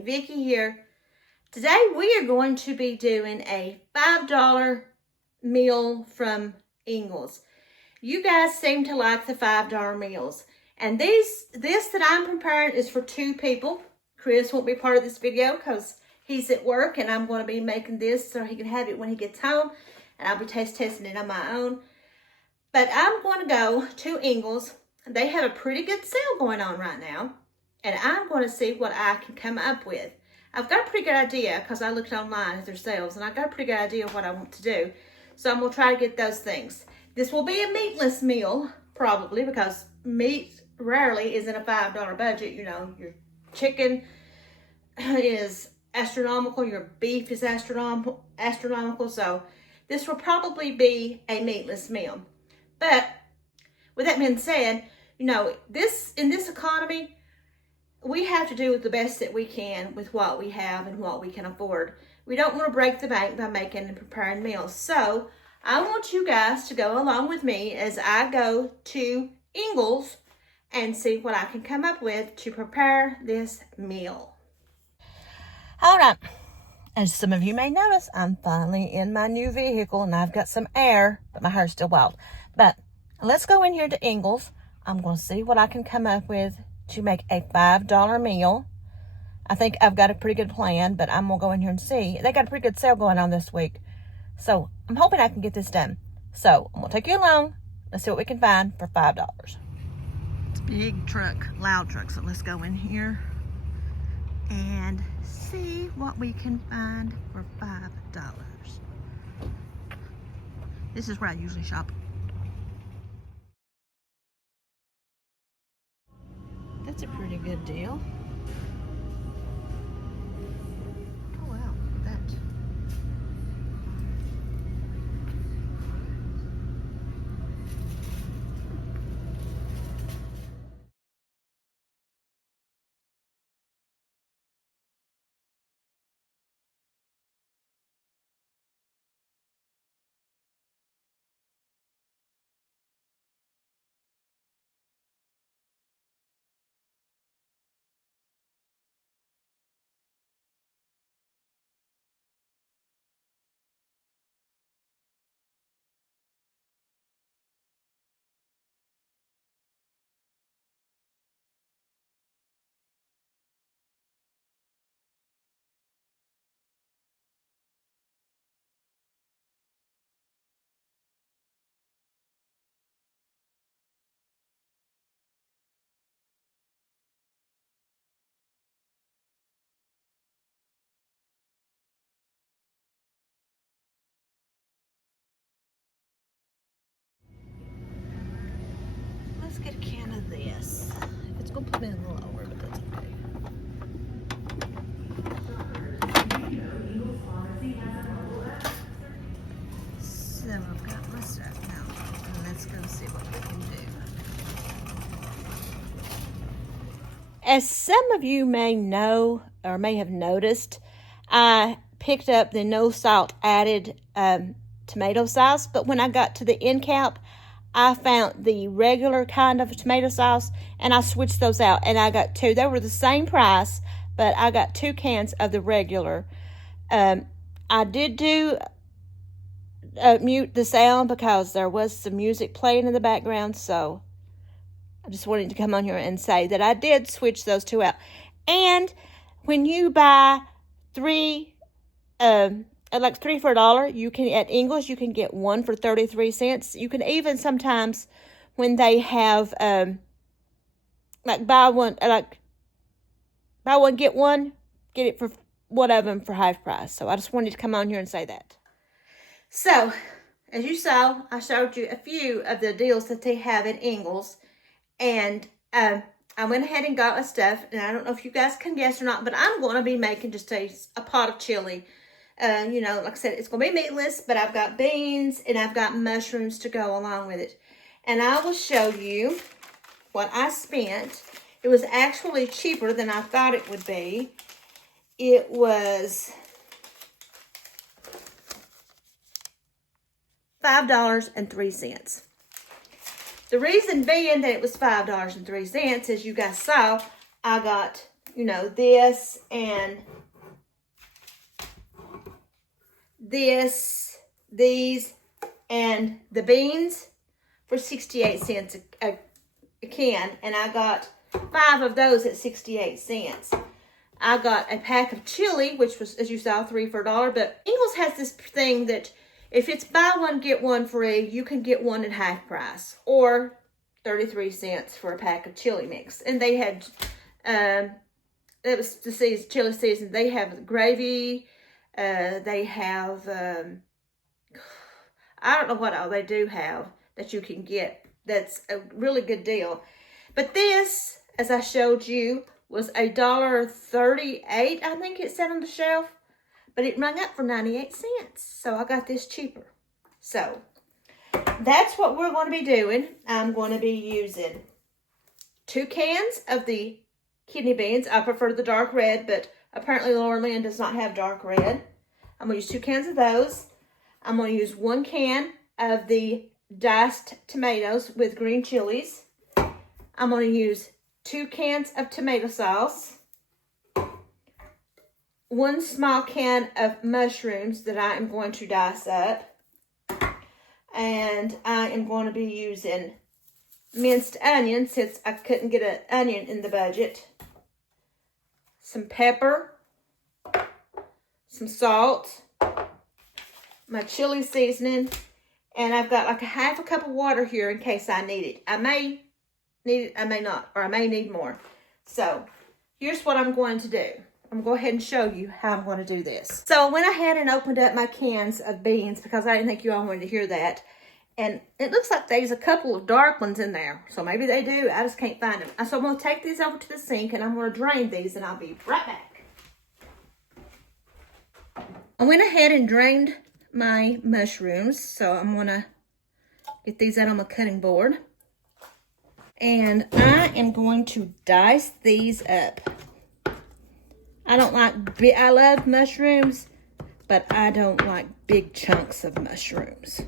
Queen Vicky here. Today we are going to be doing a $5 meal from Ingles. You guys seem to like the $5 meals. And this that I'm preparing is for 2 people. Chris won't be part of this video because he's at work, and I'm going to be making this so he can have it when he gets home. And I'll be testing it on my own. But I'm going to go to Ingles. They have a pretty good sale going on right now. And I'm going to see what I can come up with. I've got a pretty good idea because I looked online at their sales, and I got a pretty good idea of what I want to do. So I'm going to try to get those things. This will be a meatless meal, probably, because meat rarely is in a $5 budget. You know, your chicken is astronomical, your beef is astronomical. So this will probably be a meatless meal. But with that being said, you know, in this economy, we have to do the best that we can with what we have and what we can afford. We don't want to break the bank by making and preparing meals. So I want you guys to go along with me as I go to Ingles and see what I can come up with to prepare this meal. All right. As some of you may notice, I'm finally in my new vehicle and I've got some air, but my hair's still wild. But let's go in here to Ingles. I'm going to see what I can come up with to make a $5 meal. I think I've got a pretty good plan, but I'm going to go in here and see. They got a pretty good sale going on this week. So I'm hoping I can get this done. So I'm going to take you along. Let's see what we can find for $5. It's a big truck, loud truck. So let's go in here and see what we can find for $5. This is where I usually shop. That's a pretty good deal. Oh wow, look at that. Let's get a can of this. It's gonna put me a little lower, but that's okay. So I've got my stuff now, and let's go see what we can do. As some of you may know or may have noticed, I picked up the no salt added tomato sauce, but when I got to the end cap, I found the regular kind of tomato sauce, and I switched those out, and I got 2. They were the same price, but I got 2 cans of the regular. I did do mute the sound because there was some music playing in the background, so I just wanted to come on here and say that I did switch those 2 out. And when you buy 3 like 3 for $1, you can at Ingles you can get 1 for 33 cents. You can even sometimes when they have like buy one get one, get it for one of them for half price. So I just wanted to come on here and say that. So as you saw, I showed you a few of the deals that they have at Ingles, and I went ahead and got my stuff. And I don't know if you guys can guess or not, but I'm going to be making just a pot of chili. You know, like I said, it's going to be meatless, but I've got beans and I've got mushrooms to go along with it. And I will show you what I spent. It was actually cheaper than I thought it would be. It was $5.03. The reason being that it was $5.03, as you guys saw, I got you know, this and this, these, and the beans for 68 cents a can. And I got 5 of those at 68 cents. I got a pack of chili, which was, as you saw, 3 for $1. But Ingles has this thing that if it's buy one, get one free, you can get one at half price, or 33 cents for a pack of chili mix. And they had, it was the season, chili season. They have gravy. They have, I don't know what all they do have that you can get. That's a really good deal. But this, as I showed you, was $1.38, I think it said on the shelf. But it rang up for 98 cents. So I got this cheaper. So that's what we're going to be doing. I'm going to be using 2 cans of the kidney beans. I prefer the dark red, but apparently Laura Lynn does not have dark red. I'm going to use 2 cans of those. I'm going to use 1 can of the diced tomatoes with green chilies. I'm going to use 2 cans of tomato sauce. 1 small can of mushrooms that I am going to dice up. And I am going to be using minced onion since I couldn't get an onion in the budget. Some pepper. Some salt. My chili seasoning. And I've got like a half a cup of water here in case I need it. I may need it, I may not, or I may need more. So here's what I'm going to do. I'm going to go ahead and show you how I'm going to do this. So I went ahead and opened up my cans of beans because I didn't think you all wanted to hear that. And it looks like there's a couple of dark ones in there. So maybe they do. I just can't find them. So I'm going to take these over to the sink and I'm going to drain these and I'll be right back. I went ahead and drained my mushrooms. So I'm going to get these out on my cutting board. And I am going to dice these up. I love mushrooms, but I don't like big chunks of mushrooms.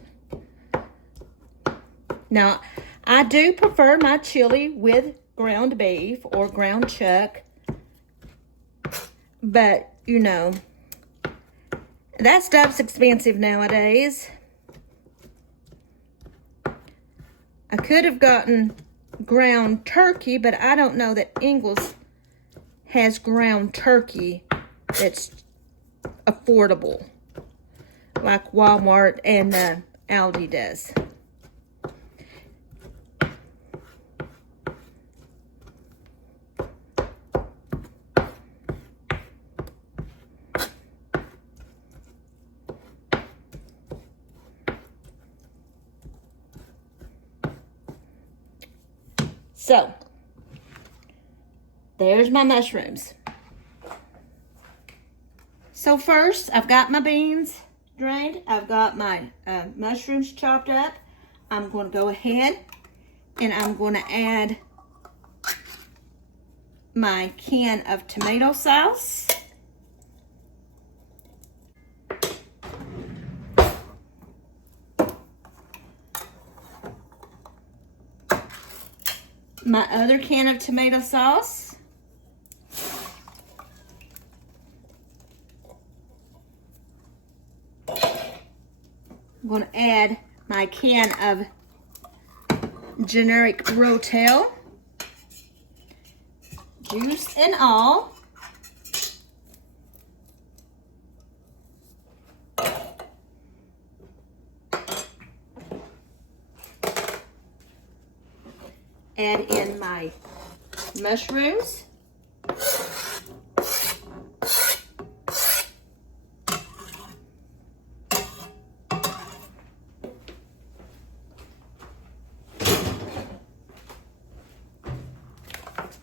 Now, I do prefer my chili with ground beef or ground chuck, but, you know, that stuff's expensive nowadays. I could have gotten ground turkey, but I don't know that Ingles has ground turkey that's affordable like Walmart and Aldi does. So there's my mushrooms. So first, I've got my beans drained. I've got my mushrooms chopped up. I'm going to go ahead and I'm going to add my can of tomato sauce. My other can of tomato sauce. I'm going to add my can of generic Rotel, juice and all. Add in my mushrooms.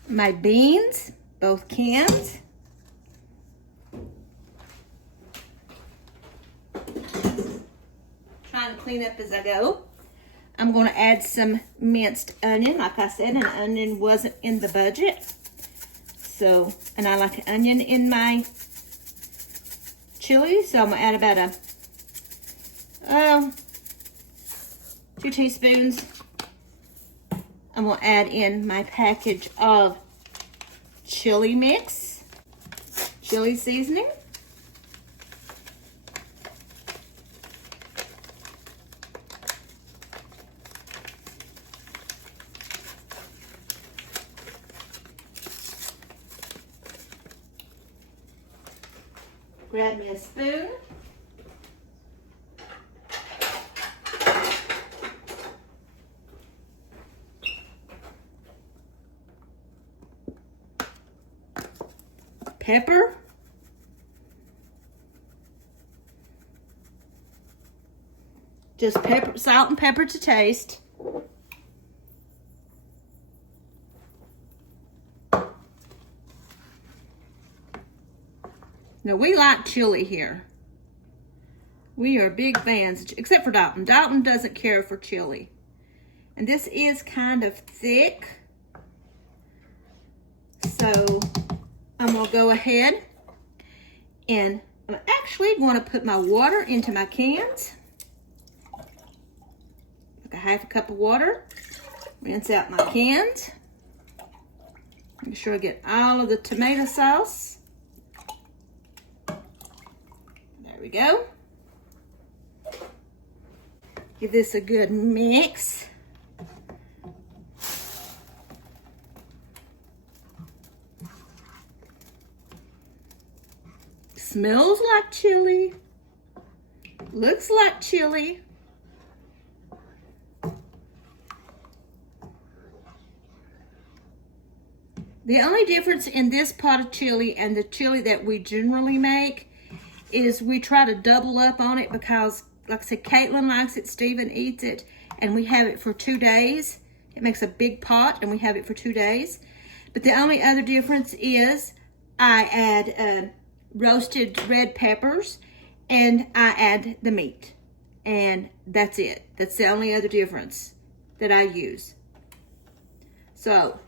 My beans, both cans. Trying to clean up as I go. I'm going to add some minced onion. Like I said, an onion wasn't in the budget. So, and I like an onion in my chili. So I'm going to add about 2 teaspoons. I'm going to add in my package of chili mix, chili seasoning. Grab me a spoon. Pepper. Just pepper, salt and pepper to taste. Now, we like chili here. We are big fans, except for Dalton. Dalton doesn't care for chili. And this is kind of thick. So, I'm going to go ahead and I'm actually going to put my water into my cans. Like a half a cup of water. Rinse out my cans. Make sure I get all of the tomato sauce. There we go. Give this a good mix. Smells like chili. Looks like chili. The only difference in this pot of chili and the chili that we generally make is we try to double up on it because, like I said, Caitlin likes it, Stephen eats it, and we have it for 2 days. It makes a big pot, and we have it for 2 days. But the only other difference is I add roasted red peppers, and I add the meat. And that's it. That's the only other difference that I use. So,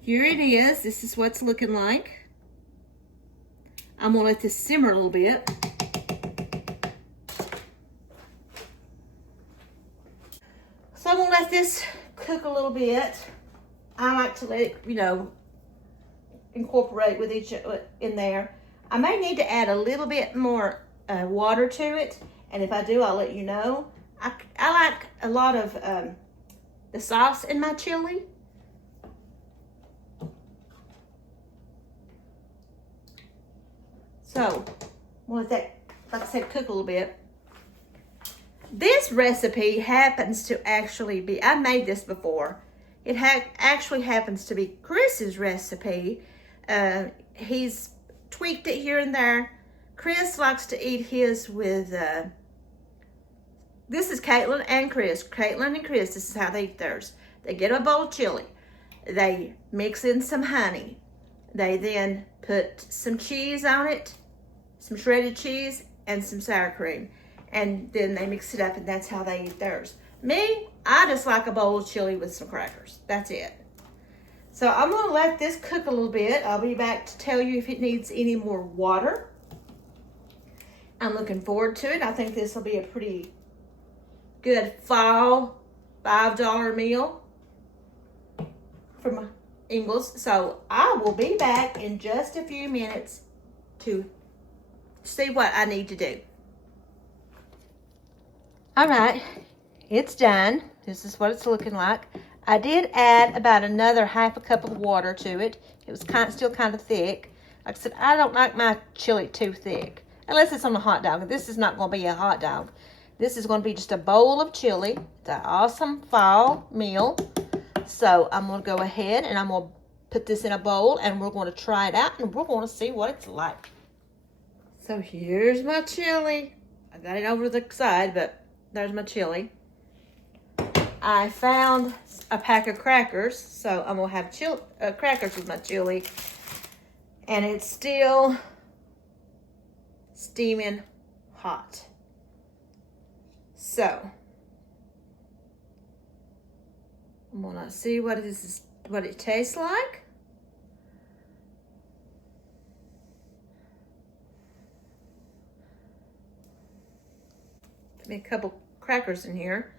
here it is. This is what it's looking like. I'm going to let this simmer a little bit. So I'm going to let this cook a little bit. I like to let it, incorporate with each in there. I may need to add a little bit more water to it. And if I do, I'll let you know. I like a lot of the sauce in my chili. So, we'll let that, like I said, cook a little bit. This recipe happens to actually be, I made this before. It actually happens to be Chris's recipe. He's tweaked it here and there. Chris likes to eat his with, this is Caitlin and Chris. Caitlin and Chris, this is how they eat theirs. They get a bowl of chili. They mix in some honey. They then put some cheese on it, some shredded cheese, and some sour cream. And then they mix it up, and that's how they eat theirs. Me, I just like a bowl of chili with some crackers. That's it. So I'm going to let this cook a little bit. I'll be back to tell you if it needs any more water. I'm looking forward to it. I think this will be a pretty good fall $5 meal from Ingles. So I will be back in just a few minutes to see what I need to do. All right, it's done. This is what it's looking like. I did add about another half a cup of water to it. It was still kind of thick. Like I said, I don't like my chili too thick, unless it's on a hot dog. This is not going to be a hot dog. This is going to be just a bowl of chili. It's an awesome fall meal. So I'm going to go ahead and I'm going to put this in a bowl, and we're going to try it out, and we're going to see what it's like. So here's my chili. I got it over the side, but there's my chili. I found a pack of crackers, so I'm going to have crackers with my chili. And it's still steaming hot. So, I'm going to see what it tastes like. Put me a couple crackers in here.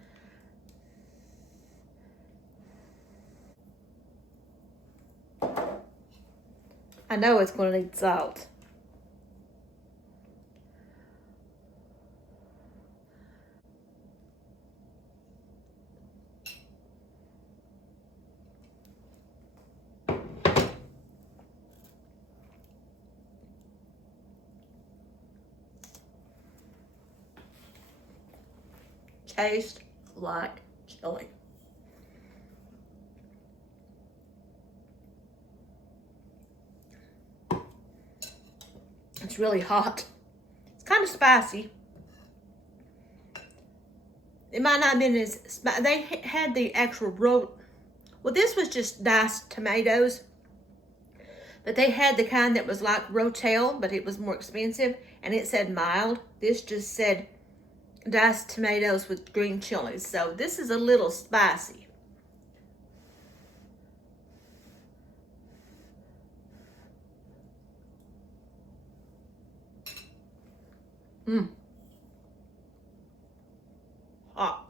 I know it's going to need salt. Taste like chili. It's really hot. It's kind of spicy. It might not have been as spicy. They had the actual well, this was just diced tomatoes. But they had the kind that was like Rotel, but it was more expensive. And it said mild. This just said diced tomatoes with green chilies. So this is a little spicy. Hot.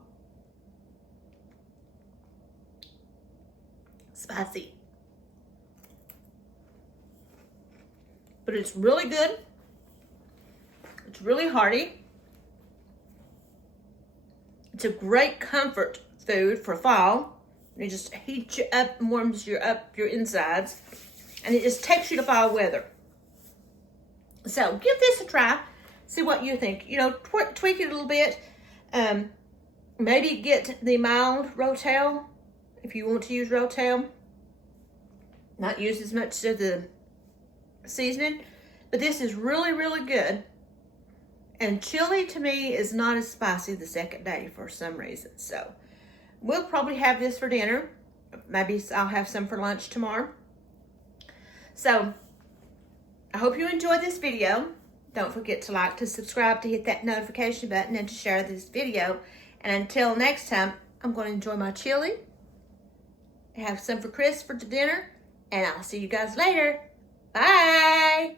Spicy. But it's really good. It's really hearty. It's a great comfort food for fall. It just heats you up and warms your insides. And it just takes you to fall weather. So give this a try. See what you think. You know, tweak it a little bit. Maybe get the mild Rotel if you want to use Rotel. Not use as much of the seasoning. But this is really, really good. And chili to me is not as spicy the second day for some reason. So we'll probably have this for dinner. Maybe I'll have some for lunch tomorrow. So I hope you enjoyed this video. Don't forget to like, to subscribe, to hit that notification button, and to share this video. And until next time, I'm going to enjoy my chili. Have some for Chris for the dinner. And I'll see you guys later. Bye.